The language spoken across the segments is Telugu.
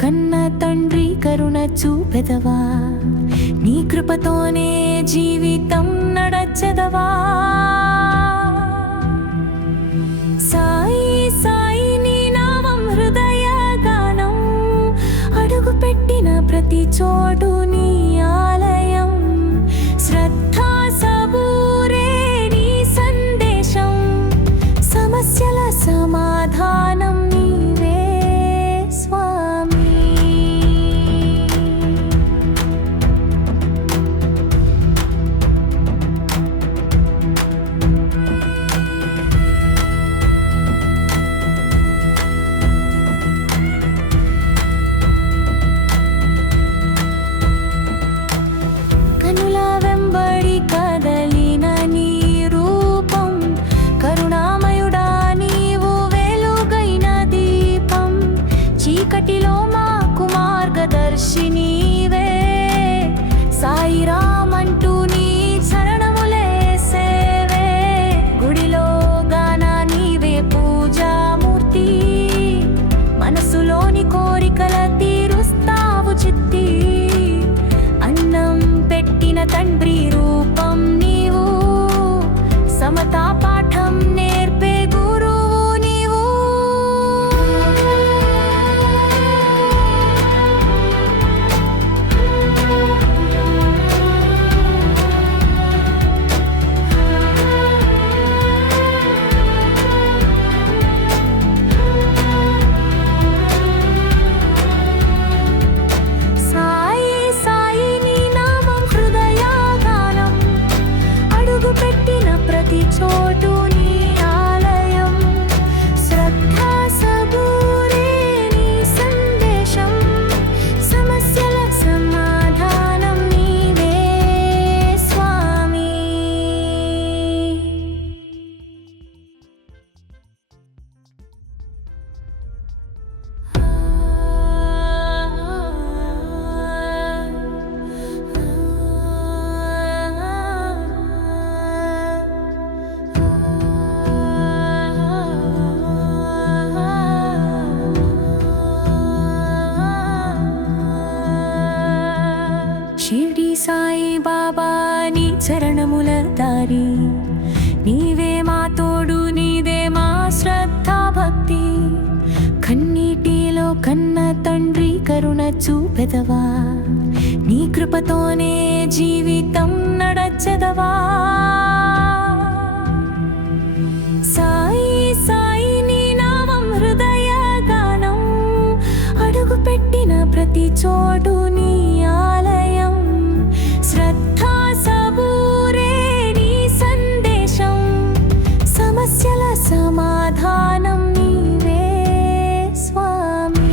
కన్న తండ్రి కరుణ చూపెదవా, నీ కృపతోనే జీవితం నడచెదవా. సాయి సాయి నీ నామం హృదయ గానం, అడుగు పెట్టిన ప్రతి చోటు నీ ఆలయం. శ్రద్ధా సబూరే నీ సందేశం, సమస్యల సమాధానం నీవే స్వామి. కనుల వెంబడి కదలిన నీ రూపం, కరుణామయుడా నీవు వెలుగైన దీపం. చీకటిలో మాకు మార్గదర్శి నీవే, సాయిరామ్ అంటూ నీ చరణములే సేవే. గుడిలో గాన నీవే పూజామూర్తి, మనసులోని కోరికల తీరుస్తావు చిత్తి. అన్నం పెట్టిన తండ్రి రూపం నీవు, సమతా పాఠం నేర్పే గురువు నీవు. సాయి సాయి నీ నామం హృదయ గానం, అడుగు పెట్టిన ప్రతి చోటు నీ ఆలయం. శ్రద్ధా సబూరే నీ సందేశం, సమస్యల సమాధానం నీవే స్వామి. షిర్డీ సాయి బాబా నీ చరణముల దారి, నీవే మా తోడు నీదే మా శ్రద్ధా భక్తి. కన్నీటిలో కన్న తండ్రి కరుణ చూపెదవా, నీ కృపతోనే జీవితం నడచెదవా. సాయి సాయి నీ నామం హృదయ గానం, అడుగు పెట్టిన ప్రతి చోటు నీ ఆలయం. శ్రద్ధా సబూరే నీ సందేశం, సమస్యల సమాధానం నీవే స్వామి.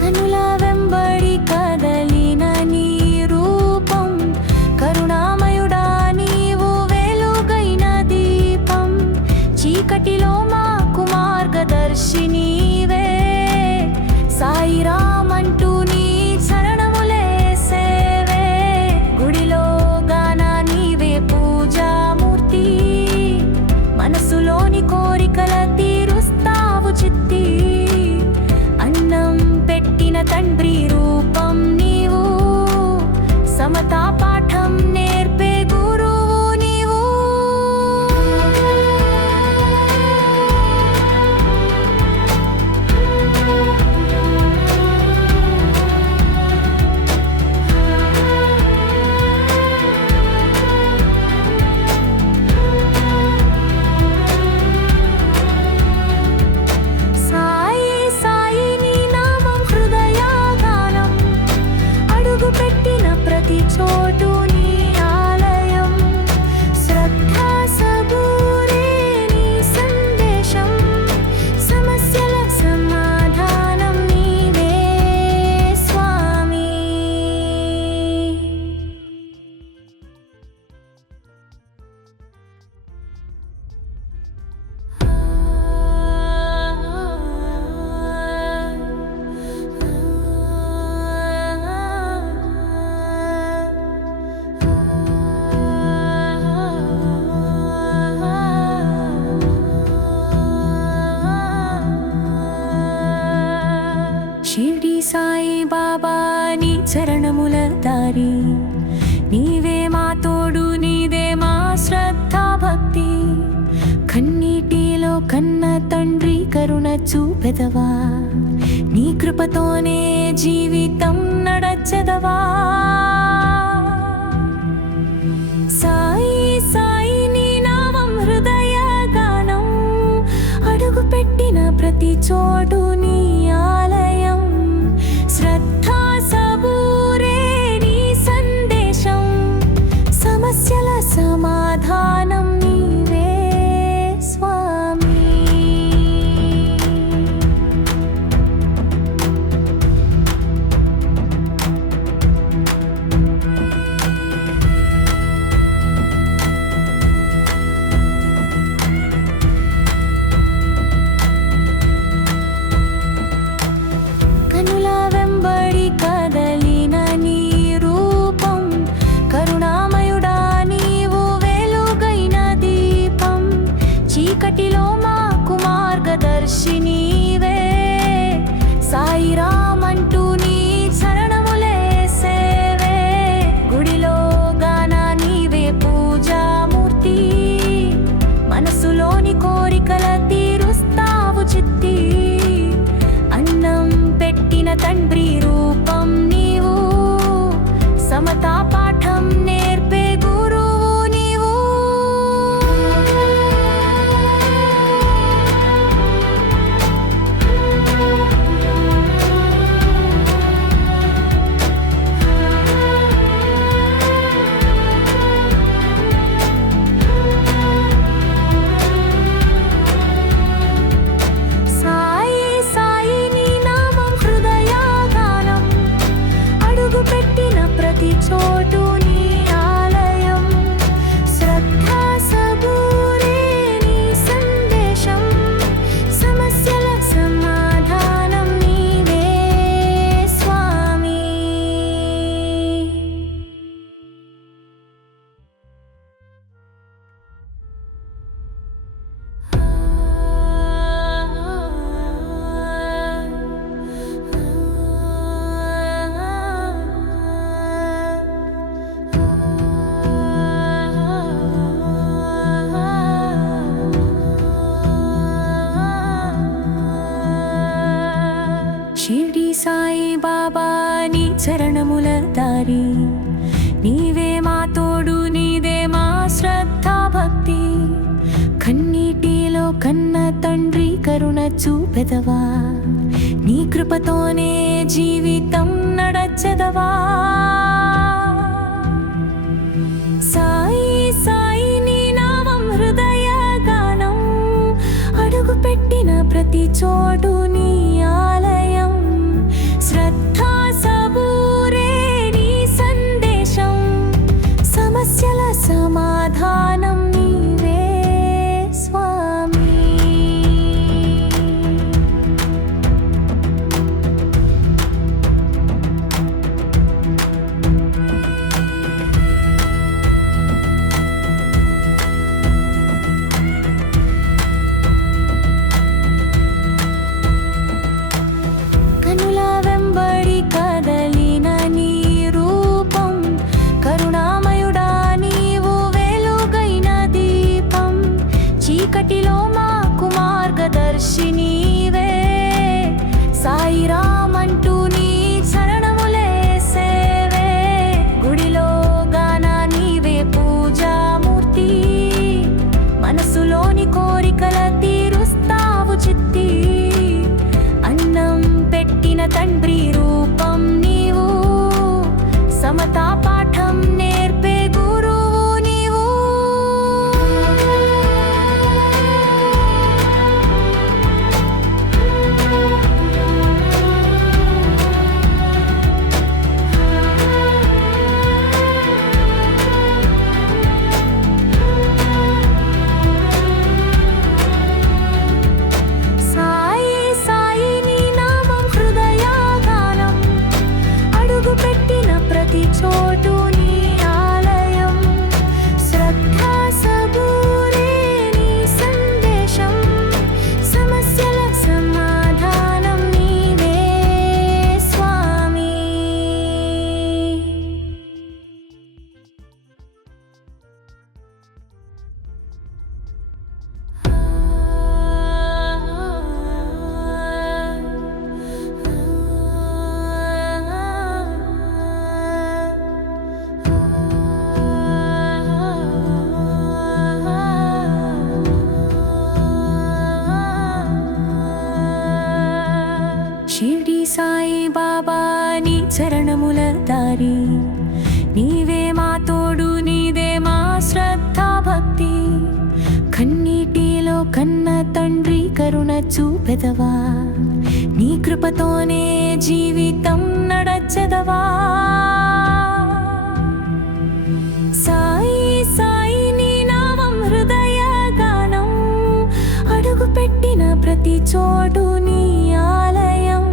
కనుల వెంబడి కదలిన నీ రూపం, కరుణామయుడా నీవు వెలుగైన దీపం. చీకటిలో మాకు మార్గదర్శి నీవే, సాయిరామ్ అంటూ నీ చరణములే సేవే. గుడిలో గాన నీవే పూజామూర్తి, మనసులోని కోరికల తీరుస్తావు చిత్తి. అన్నం పెట్టిన తండ్రి రూపం నీవు, సమతా పాఠం నేర్పే గురువు నీవు. నీవే మా తోడు, నీదే మా శ్రద్ధ భక్తి. కన్నీటిలో కన్న తండ్రి కరుణ చూపెదవా, నీ కృపతోనే జీవితం నడచెదవా. సాయి సాయి నీ నామం హృదయ గానం, అడుగు పెట్టిన ప్రతి చోటు నీ ఆలయం. శ్రద్ధా సబూరే నీ సందేశం, సమస్యల సమాధానం నీవే స్వామి. కనుల వెంబడి కదలిన నీ రూపం, కరుణామయుడా నీవు వెలుగైన దీపం. చీకటిలో మాకు మార్గదర్శి నీవే, సాయిరామ్ అంటూ నీ చరణములే సేవే. గుడిలో గాన నీవే పూజామూర్తి, మనసులోని కోరికల తీరుస్తావు చిత్తి. అన్నం పెట్టిన తండ్రి రూపం నీవు, సమతా పాఠం నేర్పే గురువు నీవు. సాయి సాయి నీ నామం హృదయ గానం, అడుగు పెట్టిన ప్రతి చోటు నీ ఆలయం. శ్రద్ధా సబూరే నీ సందేశం, సమస్యల సమాధానం నీవే స్వామి. షిర్డీ సాయి బాబా నీ చరణముల దారి, నీవే మా తోడు, నీదే మా శ్రద్ధ భక్తి. కన్నీటిలో కన్న తండ్రి కరుణ చూపెదవా, నీ కృపతోనే జీవితం నడచెదవా. సాయి సాయి నీ నామం హృదయ గానం, అడుగు పెట్టిన ప్రతి చోటు నీ ఆలయం. శ్రద్ధా సబూరే నీ సందేశం, సమస్యల సమాధానం నీవే స్వామి. కనుల వెంబడి కదలిన నీ రూపం, కరుణామయుడా నీవు వెలుగైన దీపం. చీకటిలో మాకు మార్గదర్శి నీవే, సాయిరామ్ అంటూ నీ చరణములే సేవే. గుడిలో గాన నీవే పూజామూర్తి, మనసులోని కోరికల తీరుస్తావు చిత్తి. అన్నం పెట్టిన తండ్రి రూపం నీవు, సమతా పాఠం నేర్పే గురువు నీవు. సాయి సాయి నీ నామం హృదయ గానం, దారి. నీవే మా తోడు, నీదే మా శ్రద్ధ భక్తి. కన్నీటిలో కన్న తండ్రి కరుణ చూపెదవా, నీ కృపతోనే జీవితం నడచెదవా. సాయి సాయి నీ నామం హృదయ గానం, అడుగు పెట్టిన ప్రతి చోటు నీ ఆలయం.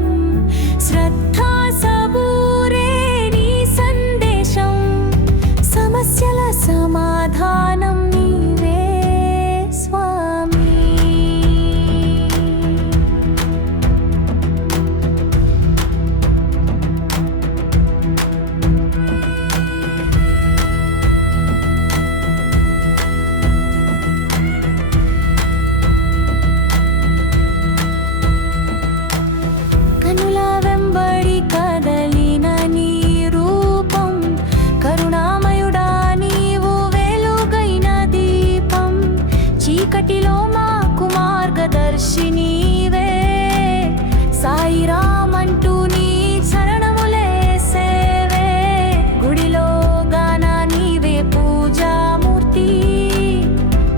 శ్రద్ధా సబూరే నీ సందేశం, సమస్యల సమాధానం నీవే స్వామి. కనుల వెంబడి కదలిన నీ రూపం, కరుణామయుడా నీవు వెలుగైన దీపం. చీకటిలో మాకు మార్గదర్శి నీవే, సాయిరామ్ అంటూ నీ చరణములే సేవే. గుడిలో గాన నీవే పూజామూర్తి,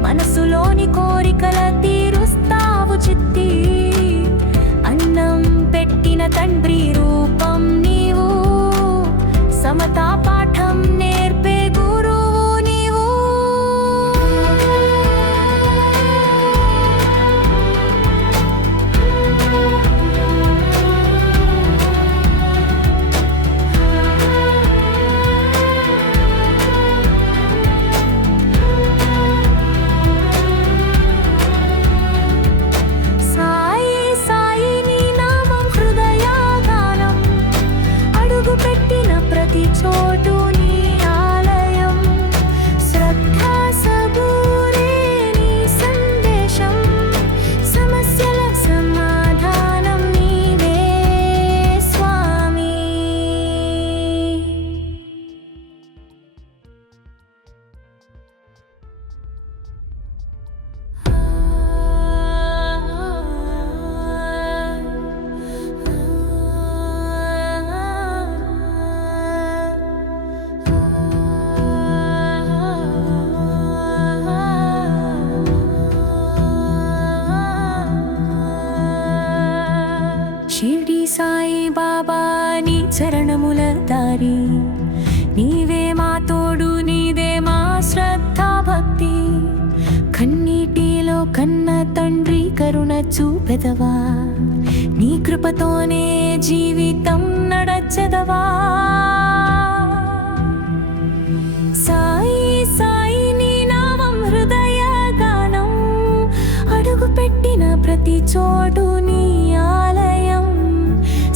మనసులోని కోరికల తీరుస్తావు చిత్తి. అన్నం పెట్టిన తండ్రి రూపం నీవు, సమతా పాఠం నేర్పే గురువు నీవు. సాయి సాయి నీ నామం హృదయ గానం, అడుగు పెట్టిన ప్రతి చోటు నీ ఆలయం. శ్రద్ధా సబూరే నీ సందేశం, సమస్యల సమాధానం నీవే స్వామి. షిర్డీ సాయి బాబా నీ చరణముల దారి. నీవే మా తోడు, నీదే మా శ్రద్ధ భక్తి. కన్నీటిలో కన్న తండ్రి కరుణ చూపెదవా, నీ కృపతోనే జీవితం నడచెదవా. సాయి సాయి నీ నామం హృదయ గానం, అడుగు పెట్టిన ప్రతి చోటు నీ ఆలయం.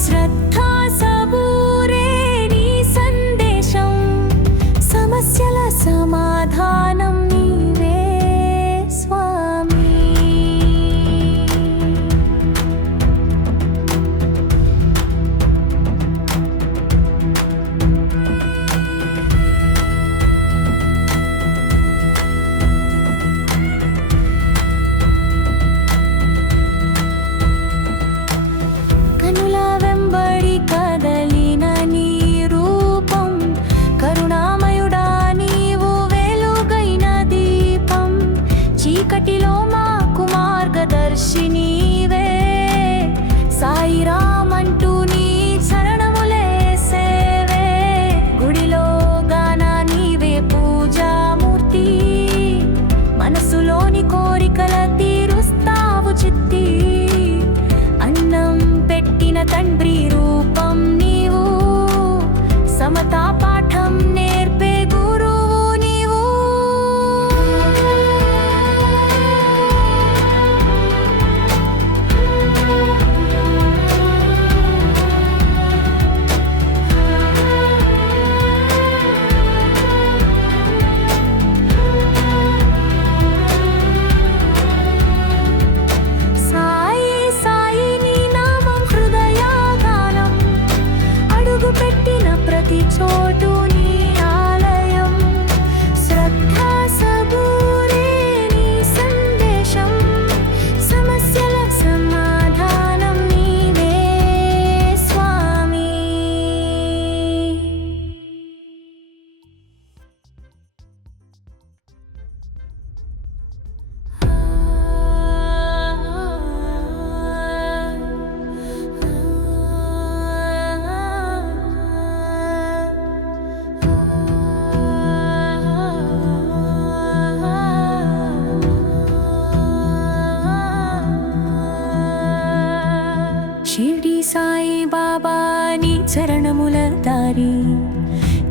శ్రద్ధా సబూరే నీ సందేశం, సమస్యల సమాధానం నీవే స్వామి. కనుల వెంబడి కదలిన నీ రూపం, కరుణామయుడా నీవు వెలుగైన దీపం. చీకటిలో మాకు మార్గదర్శి నీవే, సాయిరామ్ అంటూ నీ చరణములే సేవే. గుడిలో గాన నీవే పూజామూర్తి, మనసులోని కోరికల తీరుస్తావు చిత్తి. అన్నం పెట్టిన తండ్రి రూపం నీవు, సమతా పాఠం నేర్పే గురువు నీవు.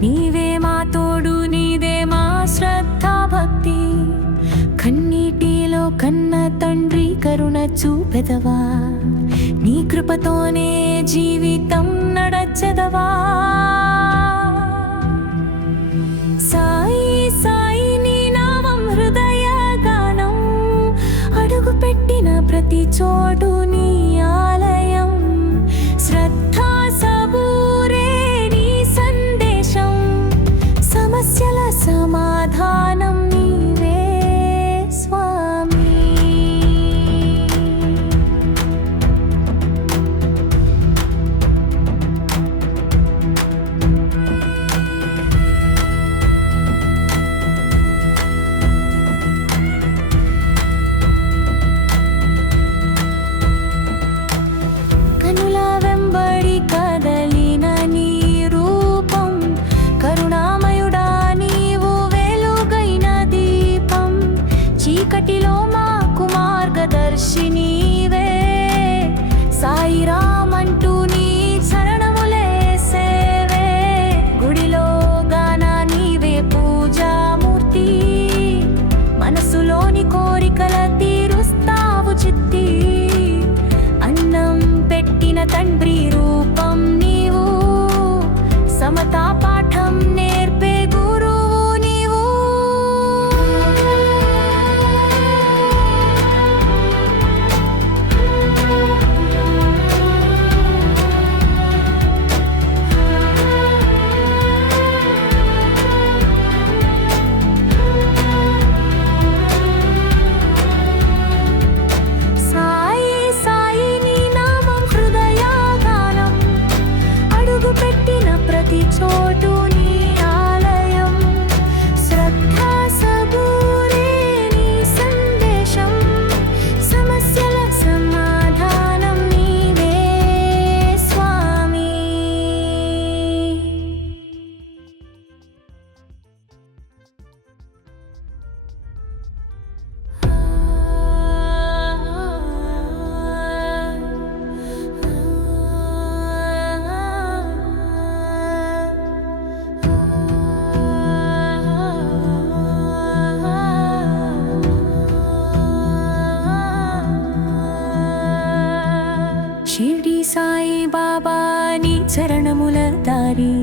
నీవే మా తోడు నీదే మా శ్రద్ధ భక్తి కన్నీటిలో కన్న తండ్రి కరుణ చూపెదవా నీ కృపతోనే జీవితం నడచెదవా సాయి సాయి నీ నామం హృదయ గానం అడుగు పెట్టిన ప్రతి చోటు నీ ఆలయం శ్రద్ధా సబూరే నీ సందేశం సమస్యల సమాధానం నీవే స్వామి కనుల వెంబడి కదలిన నీ రూపం కరుణామయుడా నీవు వెలుగైన దీపం చీకటిలో మాకు మార్గదర్శి నీవే సాయిరామ్ అంటూ నీ శరణములే సేవే గుడిలో గాన నీవే పూజామూర్తి మనసులోని కోరికల తీరుస్తావు చిత్తి అన్నం పెట్టిన తండ్రి రూపం నీవు సమతా పాఠం నేర్పే గురువు నీవు సాయి సాయి నీ నామం హృదయ గానం అడుగు పెట్టిన ప్రతి చోటు నీ ఆలయం శ్రద్ధా సబూరే నీ సందేశం సమస్యల సమాధానం నీవే స్వామి షిర్డీ సాయి బాబా నీ చరణముల దారి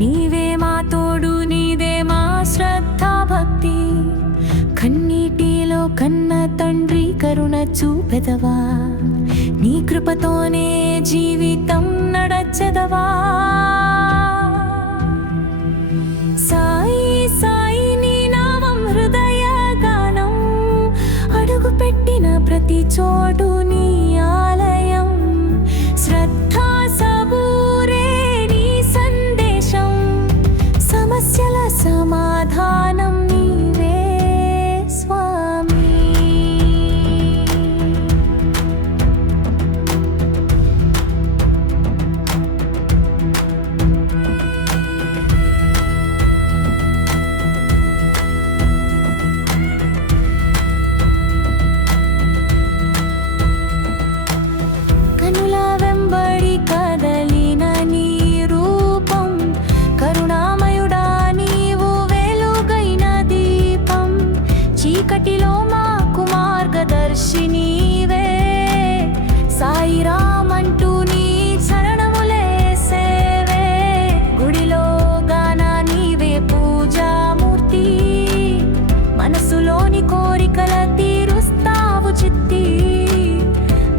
నీవే మా తోడు నీదే మా శ్రద్ధ భక్తి కన్నీటిలో కన్న తండ్రి కరుణ చూపెదవా నీ కృపతోనే జీవితం నడచెదవా సాయి సాయి నీ నామం హృదయ గానం అడుగు పెట్టిన ప్రతి చోటు నీ ఆలయం శ్రద్ధా సబూరే నీ సందేశం సమస్యల సమాధానం నీవే స్వామి కనుల వెంబడి కదలిన నీ రూపం కరుణామయుడా నీవు వెలుగైన దీపం చీకటిలో మాకు మార్గదర్శి నీవే సాయిరామ్ అంటూ నీ శరణములే సేవే గుడిలో గాన నీవే పూజామూర్తి మనసులోని కోరికల తీరుస్తావు చిత్తి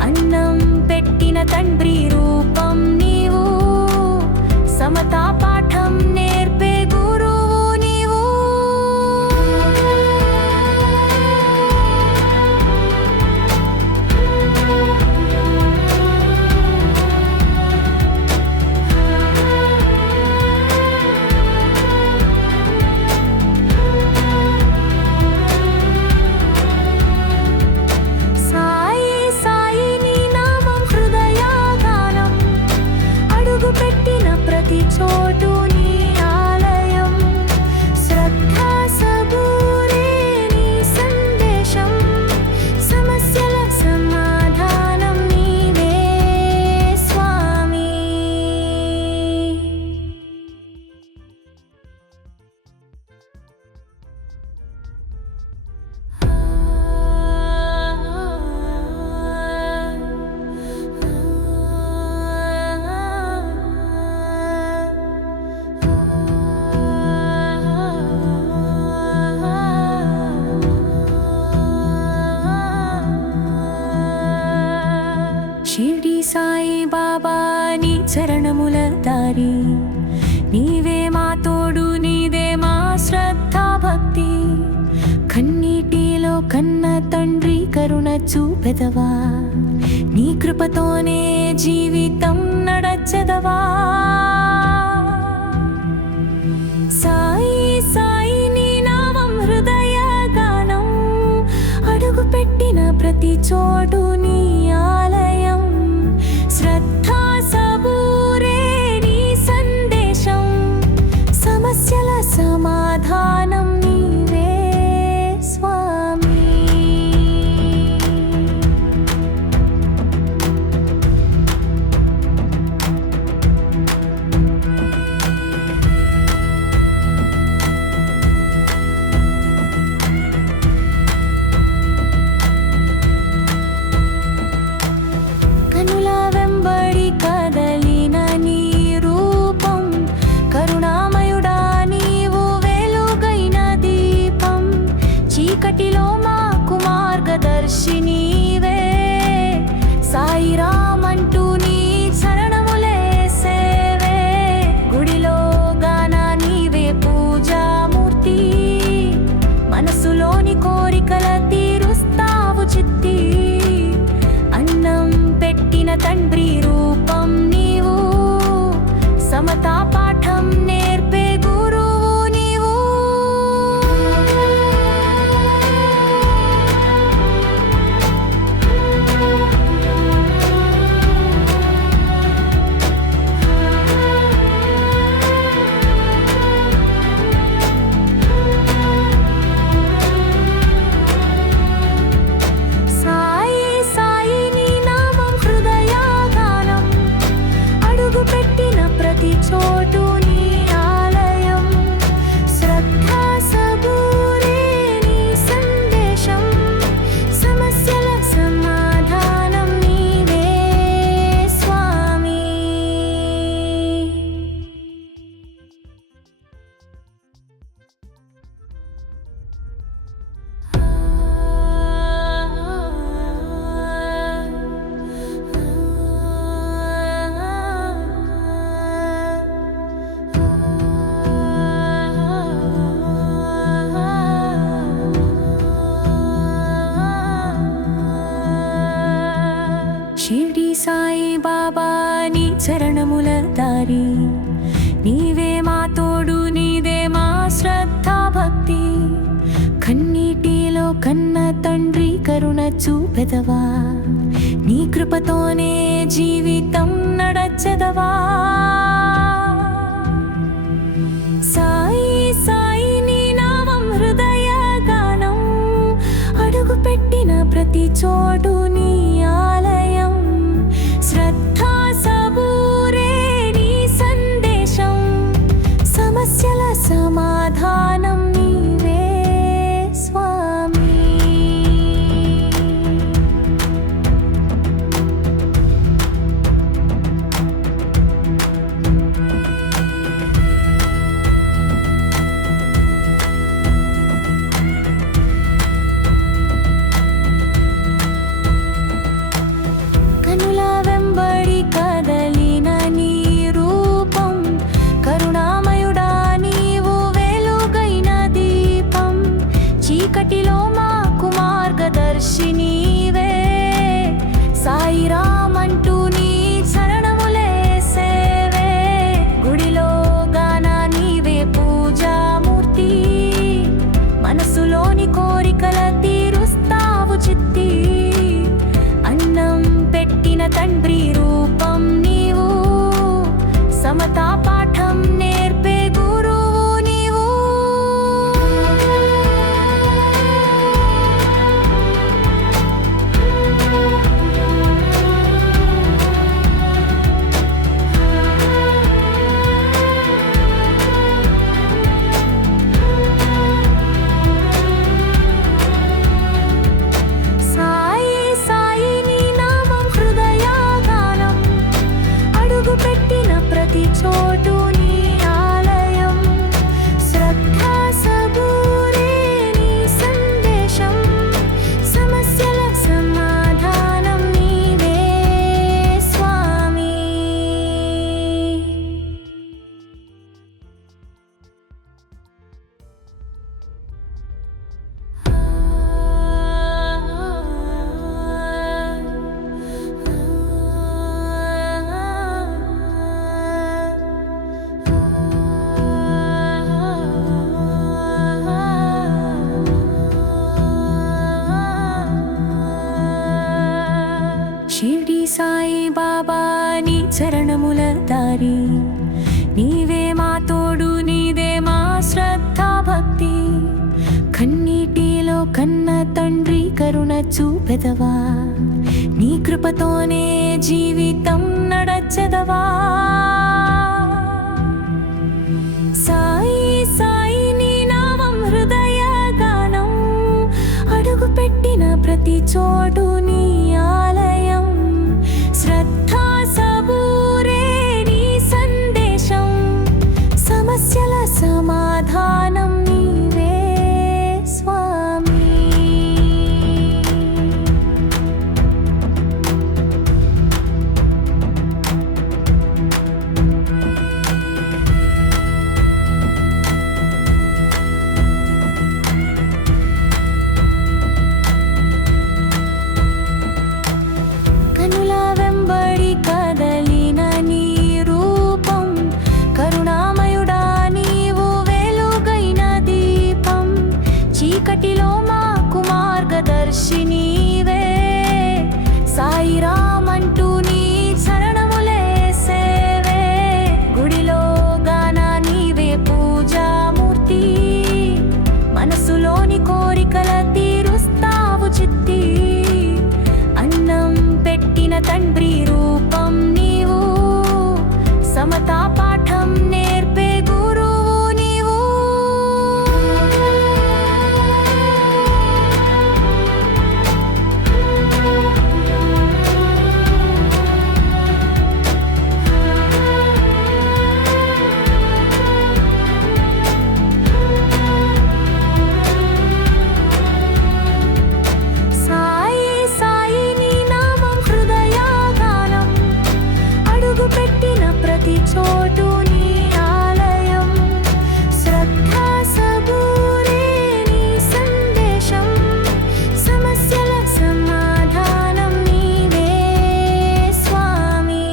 అన్నం పెట్టిన తండ్రి రూపం నీవు సమతా పాఠం నేర్పే గురువు నీవు సాయి సాయి నీ నామం హృదయ దారి నీవే మా తోడు నీదే మా శ్రద్ధ భక్తి కన్నీటిలో కన్న తండ్రి కరుణ చూపెదవా నీ కృపతోనే జీవితం నడచెదవా సాయి సాయి నీ నామం హృదయ గానం అడుగు పెట్టిన ప్రతి చోటు నీ ఆలయం శ్రద్ధా సబూరే నీ సందేశం సమస్యల సమాధానం నీవే స్వామి కనుల వెంబడి కదలిన నీ రూపం కరుణామయుడా నీవు వెలుగైన దీపం చీకటిలో మాకు మార్గదర్శి నీవే సాయిరామ్ అంటూ నీ చరణములే సేవే గుడిలో గాన నీవే పూజామూర్తి మనసులోని కోరికల తీరుస్తావు చిత్తి అన్నం పెట్టిన తండ్రి రూపం నీవు సమతా పాఠం నేర్పే గురువు నీవు సాయి సాయి నీ నామం హృదయ గానం అడుగు పెట్టిన ప్రతి చోటు నీ ఆలయం శ్రద్ధా సబూరే నీ సందేశం సమస్యల సమాధానం నీవే స్వామి షిర్డీ సాయి బాబా నీ చరణముల దారి నీవే మా తోడు నీదే మా శ్రద్ధ భక్తి కన్నీటిలో కన్న తండ్రి కరుణ చూపెదవా నీ కృపతోనే జీవితం నడచెదవా సాయి సాయి నీ నామం హృదయ గానం అడుగు పెట్టిన ప్రతి చోటు నీ ఆలయం శ్రద్ధా సబూరే నీ సందేశం సమస్యల సమాధానం నీవే స్వామి షిర్డీ సాయి బాబా నీ చరణముల దారి, నీవే మా తోడు, నీదే మా శ్రద్ధ భక్తి. కన్నీటిలో కన్న తండ్రి కరుణ చూపెదవా, నీ కృపతోనే జీవితం నడచెదవా. సాయి సాయి నీ నామం హృదయ గానం, అడుగు పెట్టిన ప్రతి చోటు నీ ఆలయం. శ్రద్ధా సబూరే నీ సందేశం, సమస్యల సమాధానం నీవే స్వామి. కనుల వెంబడి కదలిన నీ రూపం, కరుణామయుడా నీవు వెలుగైన దీపం. చీకటిలో మాకు మార్గదర్శి నీవే, సాయిరామ్ అంటూ నీ చరణములే సేవే. గుడిలో గాన నీవే పూజామూర్తి, మనసులోని కోరికల తీరుస్తావు చిత్తి. అన్నం పెట్టిన తండ్రి రూపం నీవు, సమతా పాఠం నేర్పే గురువు నీవు. సాయి సాయి నీ నామం హృదయ గానం, అడుగు పెట్టిన ప్రతి చోటు నీ ఆలయం. శ్రద్ధా సబూరే నీ సందేశం, సమస్యల సమాధానం నీవే స్వామి.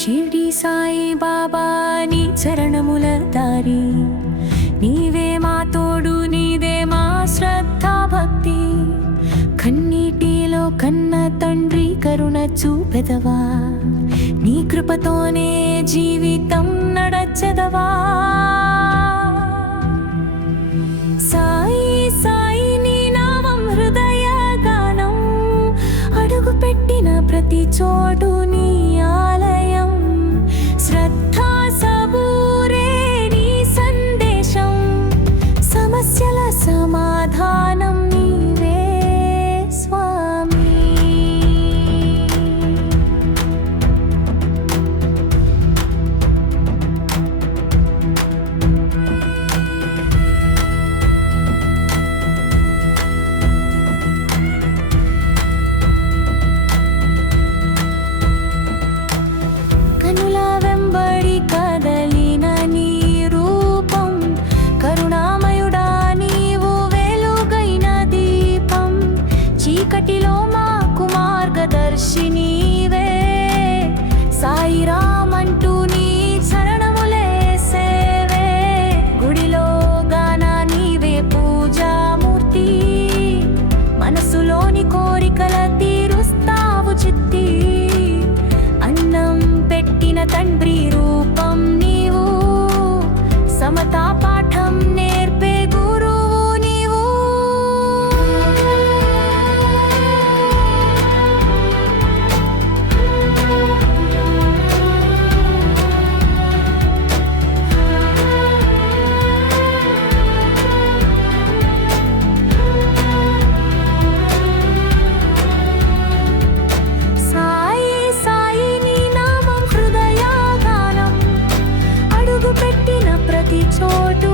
షిర్డీ సాయి బాబా నీ చరణముల దారి, నీవే మా తోడు, నీదే మా శ్రద్ధ భక్తి. కన్నీటిలో కన్న తండ్రి కరుణ చూపెదవా, నీ కృపతోనే జీవితం నడచెదవా. సాయి సాయి నీ నామం హృదయ గానం, అడుగు పెట్టిన ప్రతి చోటు నీ ఆలయం. శ్రద్ధా సబూరే నీ సందేశం, సమస్యల సమాధానం నీవే స్వామి. కనుల వెంబడి కదలిన నీ రూపం, కరుణామయుడా నీవు వెలుగైన దీపం. చీకటిలో మాకు మార్గదర్శి నీవే, సాయిరామ్ అంటూ నీ చరణములే సేవే. గుడిలో గాన నీవే పూజామూర్తి, మనసులోని కోరికల తీరుస్తావు చిత్తి. అన్నం పెట్టిన తండ్రి రూపం నీవు, సమతా పాఠం నేర్పే గురువు నీవు. సాయి సాయి నీ నామం హృదయ గానం, అడుగు పెట్టిన ప్రతి చోటు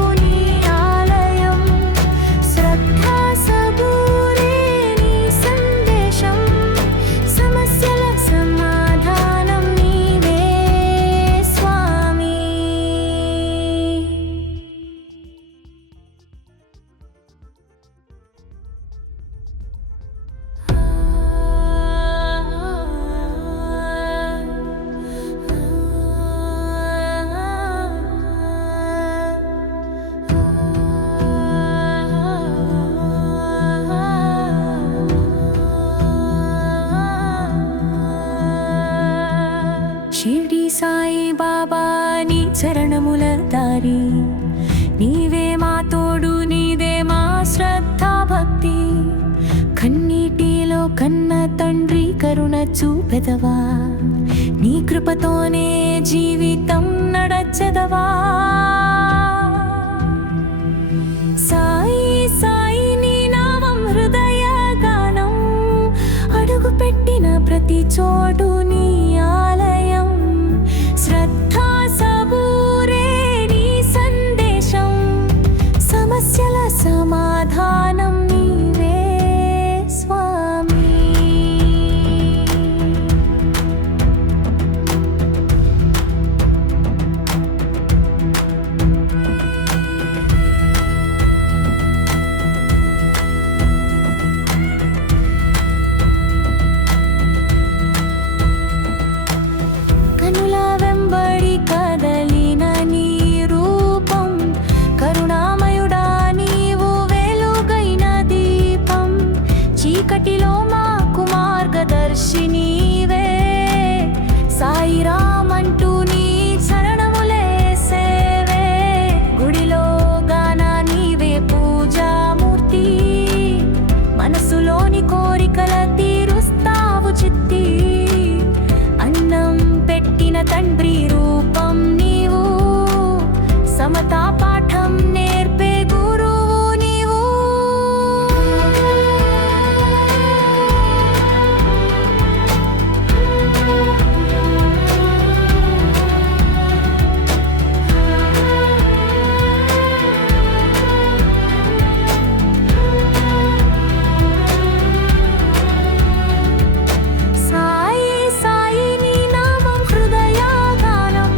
షిర్డీ సాయి బాబా నీ చరణముల దారి నీవే మా తోడు నీదే మా శ్రద్ధ భక్తి కన్నీటిలో కన్న తండ్రి కరుణ చూపెదవా నీ కృపతోనే జీవితం నడచెదవా సాయి సాయి నీ నామం హృదయ గానం అడుగు పెట్టిన ప్రతి చోటు నీ ఆలయం శ్రద్ధా సబూరే నీ సందేశం సమస్యల సమాధానం నీవే స్వామి కనుల వెంబడి కదలిన నీ రూపం కరుణామయుడా నీవు వెలుగైన దీపం చీకటిలో మాకు మార్గదర్శి నీవే సాయిరామ్ అంటూ నీ శరణములే సేవే గుడిలో గాన నీవే పూజామూర్తి మనసులోని కోరికల తీరుస్తావు చిత్తి అన్నం పెట్టిన తండ్రి రూపం నీవు సమతా పాఠం నేర్పే గురువు నీవు సాయి సాయి నీ నామం హృదయ గానం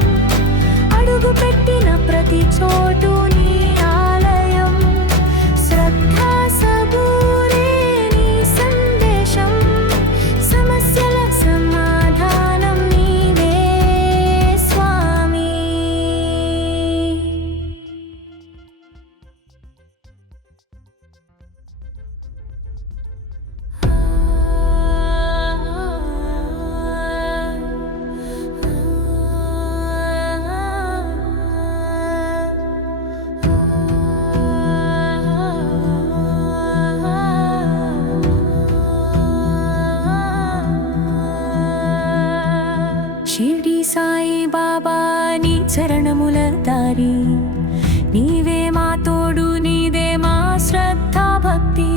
అడుగు పెట్టిన ప్రతి చోటు నీ ఆలయం శ్రద్ధా సబూరే నీ సందేశం సమస్యల సమాధానం నీవే స్వామి షిర్డీ సాయి బాబా నీ చరణముల దారి నీవే మా తోడు నీదే మా శ్రద్ధ భక్తి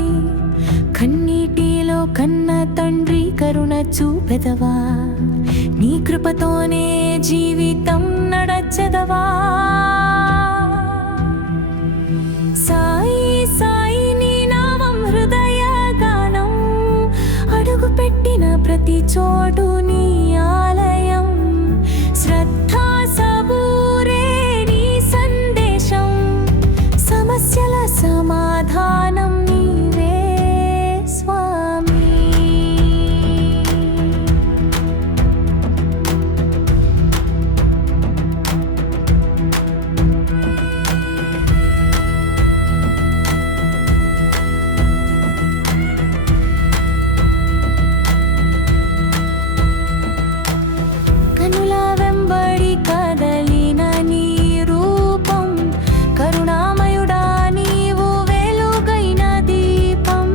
కన్నీటిలో కన్న తండ్రి కరుణ చూపెదవా నీ కృపతోనే జీవితం నడచెదవా సాయి సాయి నీ నామం హృదయ గానం అడుగు పెట్టిన ప్రతి చోటు నీ ఆలయం శ్రద్ధా సబూరే నీ సందేశం సమస్యల సమాధానం నీవే స్వామి కనుల వెంబడి కదలిన నీ రూపం కరుణామయుడా నీవు వెలుగైన దీపం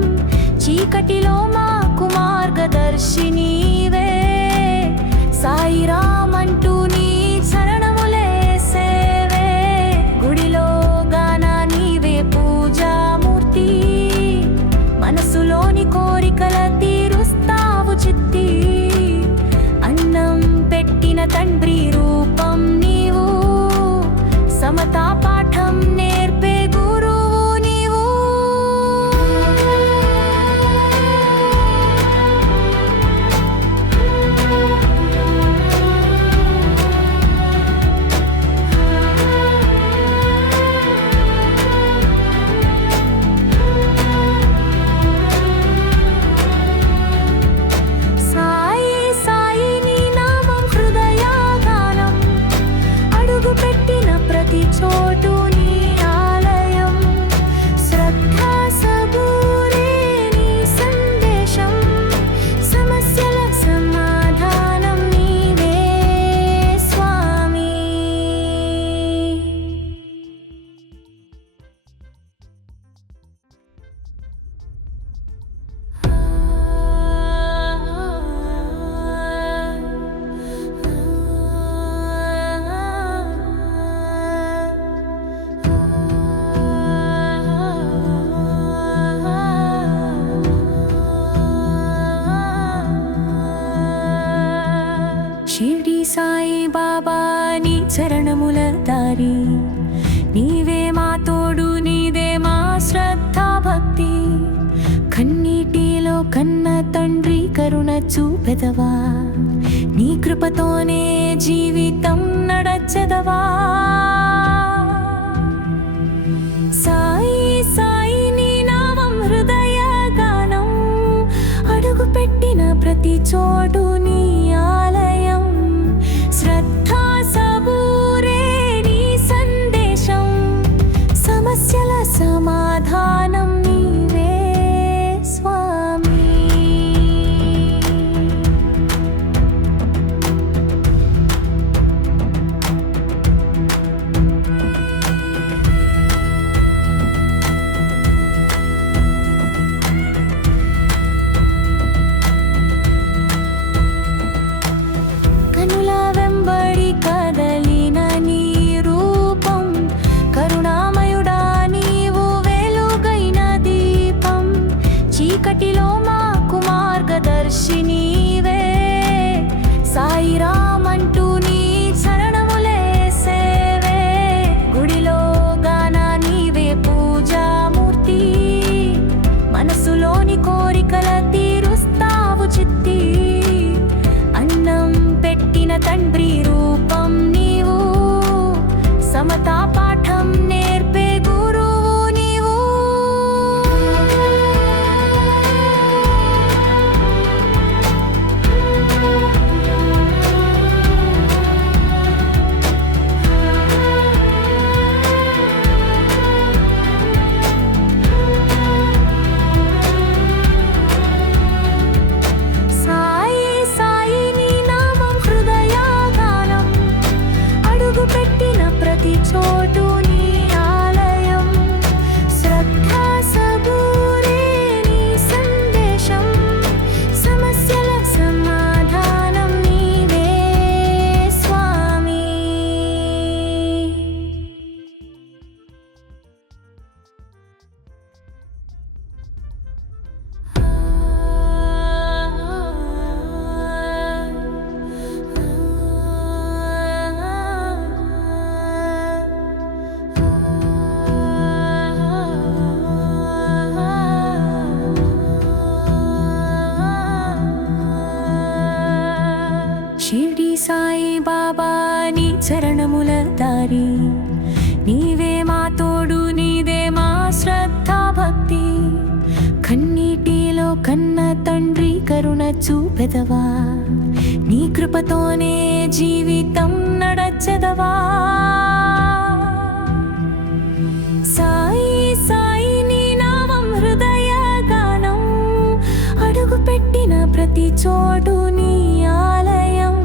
చీకటిలో మాకు మార్గదర్శి నీవే సాయిరామ్ అంటూ నీ శరణములే సేవే గుడిలో గాన నీవే పూజామూర్తి మనసులోని కోరికల తీరుస్తావు చిత్తి అన్నం పెట్టిన తండ్రి రూపం నీవు సమతా పాఠం నేర్పే గురువు నీవు సాయి సాయి నీ నామం హృదయ గానం అడుగు పెట్టిన ప్రతి చోటు షిరిడి సాయి బాబా నీ చరణముల దారి నీవే మా తోడు నీదే మా శ్రద్ధ భక్తి కన్నీటిలో కన్న తండ్రి కరుణ చూపెదవా నీ కృపతోనే జీవితం నడచెదవా సాయి సాయి నీ నామం హృదయ గానం అడుగు పెట్టిన ప్రతి చోటు నీ ఆలయం శ్రద్ధా సబూరే నీ సందేశం సమస్యల సమాధానం నీవే స్వామి కనుల వెంబడి కదలిన నీ రూపం కరుణామయుడా నీవు వెలుగైన దీపం చీకటిలో మాకు మార్గదర్శి నీవే సాయిరామ్ అంటూ నీ చరణములే సేవే గుడిలో గాన నీవే పూజామూర్తి మనసులోని కోరికల తీరుస్తావు చిత్తి అన్నం పెట్టిన తండ్రి రూపం నీవు సమతా పాఠం నేర్పే గురువు నీవు సాయి సాయి నీ నామం హృదయ గానం అడుగు పెట్టిన ప్రతి చోటు నీ ఆలయం శ్రద్ధా సబూరే నీ సందేశం సమస్యల సమాధానం నీవే స్వామి షిరిడి సాయి బాబా నీ చరణముల దారి నీవే మా తోడు నీదే మా శ్రద్ధ భక్తి కన్నీటిలో కన్న తండ్రి కరుణ చూపెదవా నీ కృపతోనే జీవితం నడచెదవా సాయి సాయి నీ నామం హృదయ గానం అడుగు పెట్టిన ప్రతి చోటు నీ ఆలయం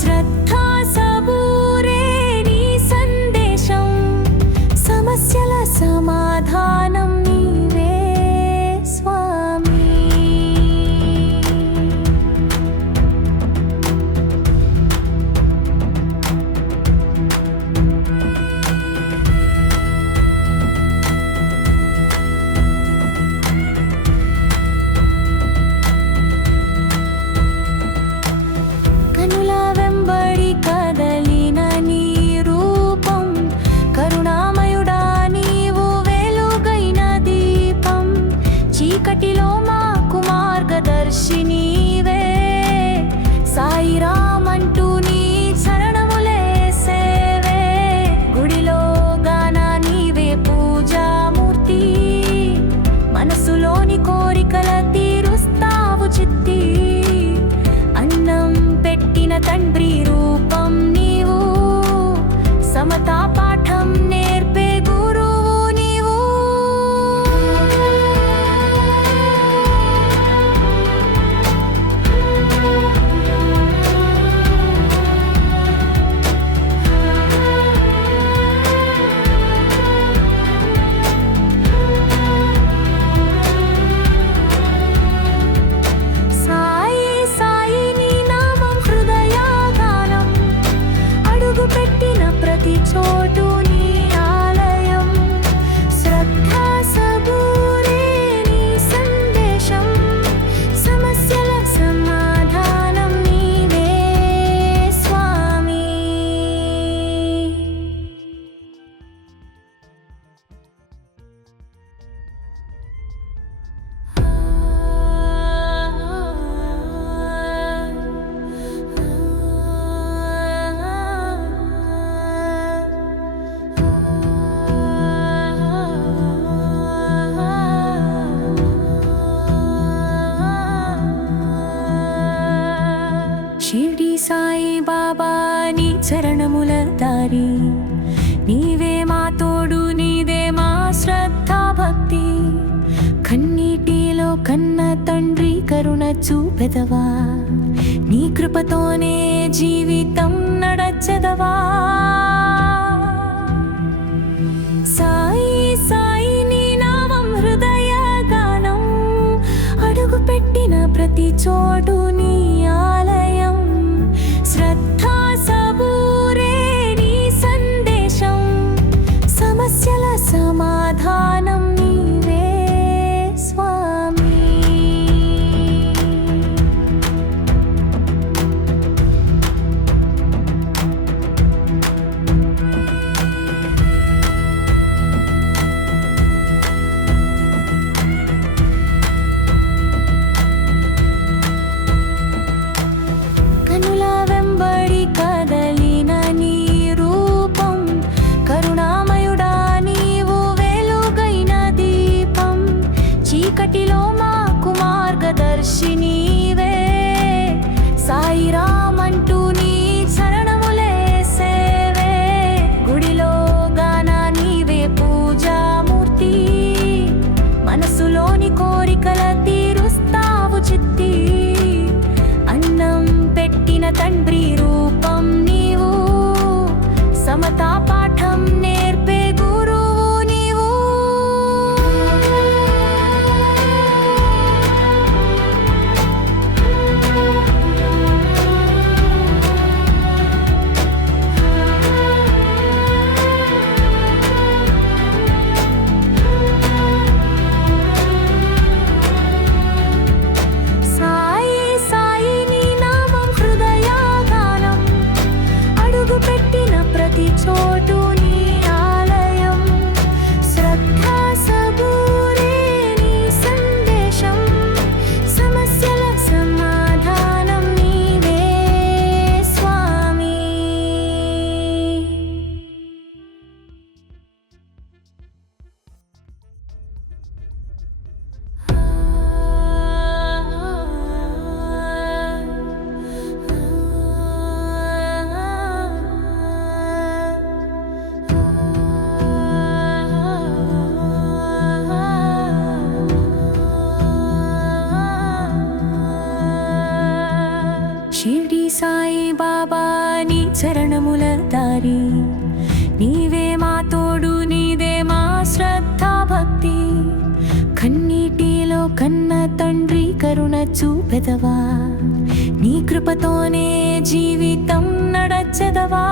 శ్రద్ధా సబూరే నీ సందేశం సమస్యల సమాధానం నీవే స్వామి కనుల వెంబడి కదలిన నీ రూపం కరుణామయుడా నీవు వెలుగైన దీపం చీకటిలో మాకు మార్గదర్శి నీవే సాయిరామ్ అంటూ నీ చరణములే సేవే గుడిలో గాన నీవే పూజామూర్తి మనసులోని కోరికల తీరుస్తావు చిత్తి అన్నం పెట్టిన తండ్రి రూపం నీవు సమతా పాఠం నేర్పే గురువు నీవు సాయి సాయి నీ నామం హృదయ గానం అడుగు పెట్టిన ప్రతి చోటు నీ సాయి బాబా నీ చరణముల దారి నీవే మా తోడు నీదే మా శ్రద్ధ భక్తి కన్నీటిలో కన్న తండ్రి కరుణ చూపెదవా నీ కృపతోనే జీవితం నడచెదవా సాయి సాయి నీ నామం హృదయ గానం అడుగు పెట్టిన ప్రతి చోటు నీ ఆలయం శ్రద్ధా సబూరే నీ సందేశం సమస్యల సమాధానం నీవే స్వామి కనుల వెంబడి కదలిన నీ రూపం కరుణామయుడా నీవు వెలుగైన దీపం చీకటిలో మాకు మార్గదర్శి నీవే సాయిరామ్ అంటూ నీ చరణములే సేవే గుడిలో గాన నీవే పూజామూర్తి మనసులోని కోరికల తీరుస్తావు చిత్తి అన్నం పెట్టిన తండ్రి రూపం నీవు సమతా పాఠం నేర్పే గురువు నీవు సాయి సాయి నీ నామం హృదయ గానం అడుగు పెట్టిన ప్రతి చోటు నీ ఆలయం శ్రద్ధా సబూరే నీ సందేశం సమస్యల సమాధానం నీవే స్వామి షిర్డీ సాయి బాబా నీ చరణముల దారి నీవే మా తోడు నీదే మా శ్రద్ధ భక్తి కన్నీటిలో కన్న తండ్రి కరుణ చూపెదవా నీ కృపతోనే జీవితం నడచెదవా